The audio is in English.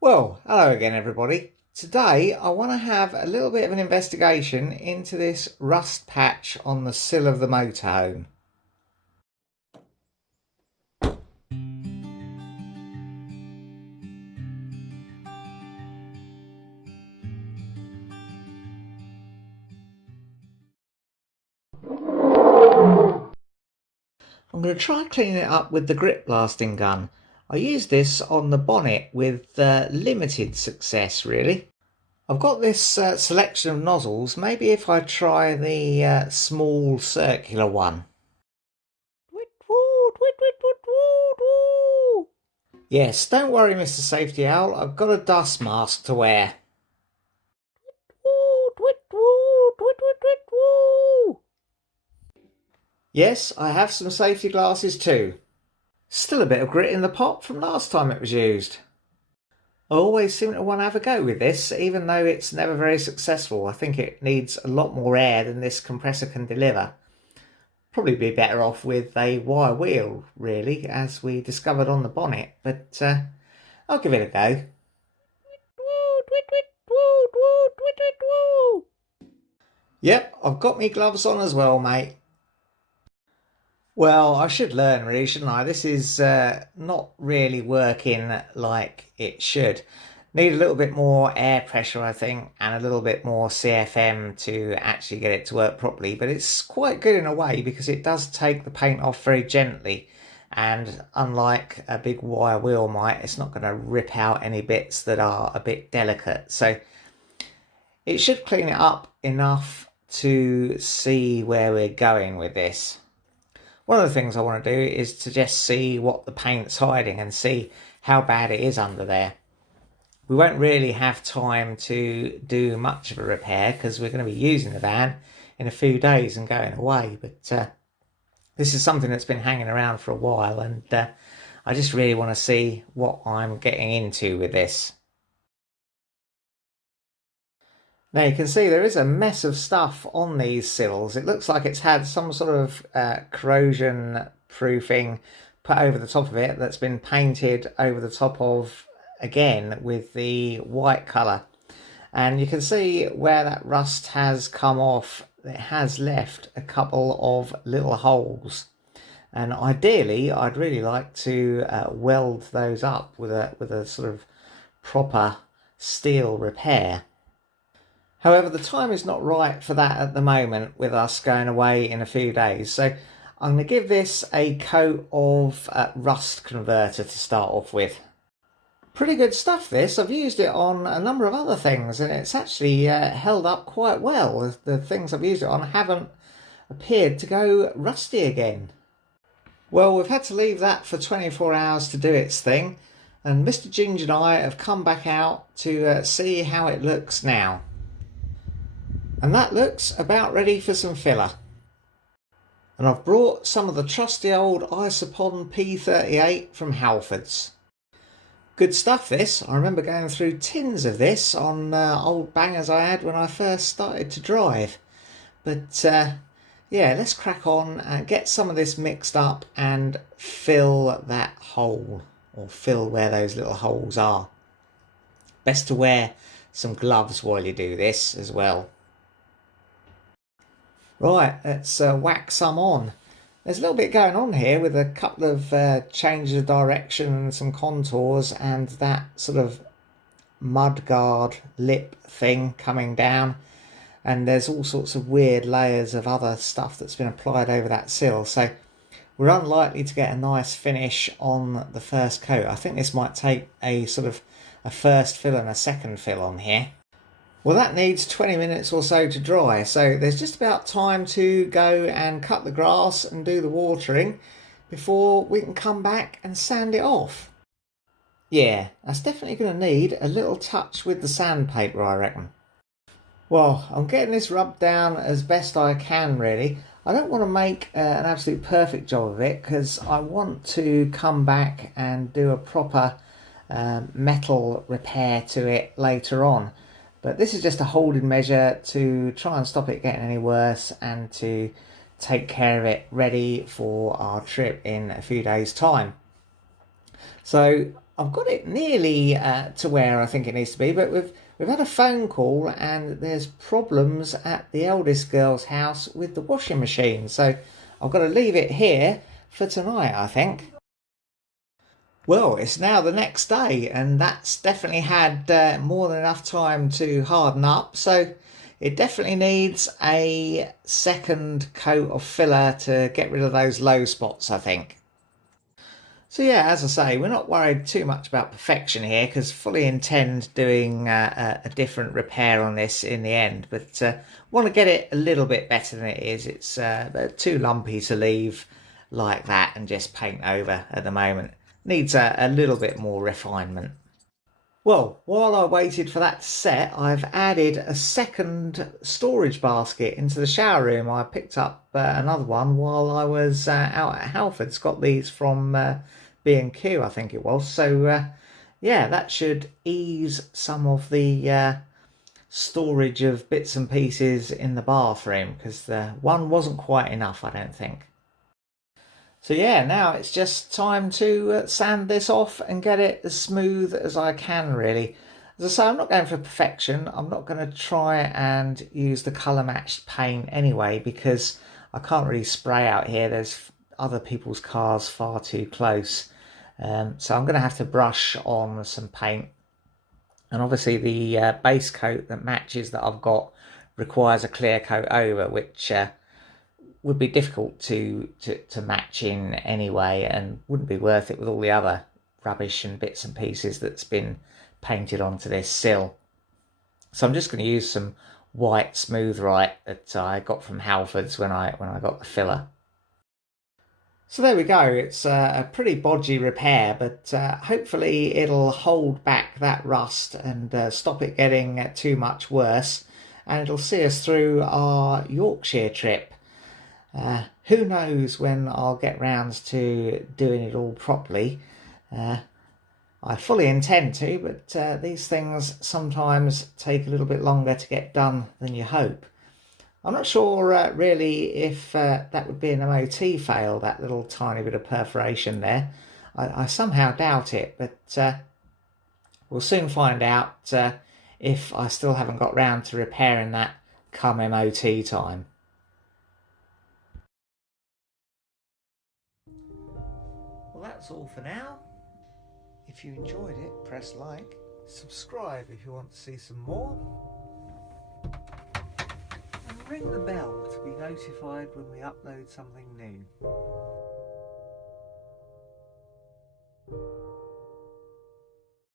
Well, hello again everybody. Today I want to have a little bit of an investigation into this rust patch on the sill of the motorhome. I'm going to try cleaning it up with the grip blasting gun. I used this on the bonnet with limited success really. I've got this selection of nozzles. Maybe if I try the small circular one. Yes, don't worry Mr. Safety Owl, I've got a dust mask to wear. Yes, I have some safety glasses too. Still a bit of grit in the pot from last time it was used. I always seem to want to have a go with this, even though it's never very successful. I think it needs a lot more air than this compressor can deliver. Probably be better off with a wire wheel, really, as we discovered on the bonnet, but I'll give it a go. Yep, I've got me gloves on as well, mate. Well, I should learn really, shouldn't I? This is not really working like it should. Need a little bit more air pressure, I think, and a little bit more CFM to actually get it to work properly. But it's quite good in a way because it does take the paint off very gently. And unlike a big wire wheel might, it's not going to rip out any bits that are a bit delicate. So it should clean it up enough to see where we're going with this. One of the things I want to do is to just see what the paint's hiding and see how bad it is under there. We won't really have time to do much of a repair because we're going to be using the van in a few days and going away. But this is something that's been hanging around for a while, and I just really want to see what I'm getting into with this. Now you can see there is a mess of stuff on these sills. It looks like it's had some sort of corrosion proofing put over the top of it that's been painted over the top of again with the white colour. And you can see where that rust has come off. It has left a couple of little holes. And ideally, I'd really like to weld those up with a sort of proper steel repair. However, the time is not right for that at the moment with us going away in a few days. So I'm going to give this a coat of rust converter to start off with. Pretty good stuff this. I've used it on a number of other things and it's actually held up quite well. The things I've used it on haven't appeared to go rusty again. Well, we've had to leave that for 24 hours to do its thing. And Mr. Ginger and I have come back out to see how it looks now. And that looks about ready for some filler. And I've brought some of the trusty old Isopon P38 from Halfords. Good stuff this. I remember going through tins of this on old bangers I had when I first started to drive. But yeah, let's crack on and get some of this mixed up and fill that hole, or fill where those little holes are. Best to wear some gloves while you do this as well. Right, let's whack some on. There's a little bit going on here with a couple of changes of direction and some contours and that sort of mudguard lip thing coming down. And there's all sorts of weird layers of other stuff that's been applied over that sill. So we're unlikely to get a nice finish on the first coat. I think this might take a sort of a first fill and a second fill on here. Well, that needs 20 minutes or so to dry, so there's just about time to go and cut the grass and do the watering before we can come back and sand it off. Yeah, that's definitely going to need a little touch with the sandpaper, I reckon. Well, I'm getting this rubbed down as best I can, really. I don't want to make an absolute perfect job of it because I want to come back and do a proper metal repair to it later on. But this is just a holding measure to try and stop it getting any worse and to take care of it ready for our trip in a few days' time. So I've got it nearly to where I think it needs to be, but we've had a phone call and there's problems at the eldest girl's house with the washing machine. So I've got to leave it here for tonight, I think. Well, it's now the next day, and that's definitely had more than enough time to harden up. So it definitely needs a second coat of filler to get rid of those low spots, I think. So yeah, as I say, we're not worried too much about perfection here because fully intend doing a different repair on this in the end, but want to get it a little bit better than it is. It's too lumpy to leave like that and just paint over at the moment. Needs a little bit more refinement. Well, while I waited for that to set, I've added a second storage basket into the shower room. I picked up another one while I was out at Halford's. Got these from B&Q, I think it was. So, yeah, that should ease some of the storage of bits and pieces in the bathroom because the one wasn't quite enough, I don't think. So yeah, now it's just time to sand this off and get it as smooth as I can, really. As I say, I'm not going for perfection. I'm not going to try and use the colour matched paint anyway because I can't really spray out here. There's other people's cars far too close. So I'm going to have to brush on some paint. And obviously the base coat that matches that I've got requires a clear coat over, which would be difficult to match in anyway and wouldn't be worth it with all the other rubbish and bits and pieces that's been painted onto this sill. So I'm just going to use some white Smooth-Right that I got from Halford's when I got the filler. So there we go, it's a pretty bodgy repair, but hopefully it'll hold back that rust and stop it getting too much worse, and it'll see us through our Yorkshire trip. Who knows when I'll get round to doing it all properly. I fully intend to, but these things sometimes take a little bit longer to get done than you hope. I'm not sure really if that would be an MOT fail, that little tiny bit of perforation there. I somehow doubt it, but we'll soon find out if I still haven't got round to repairing that come MOT time. Well, that's all for now. If you enjoyed it, press like. Subscribe if you want to see some more. And ring the bell to be notified when we upload something new.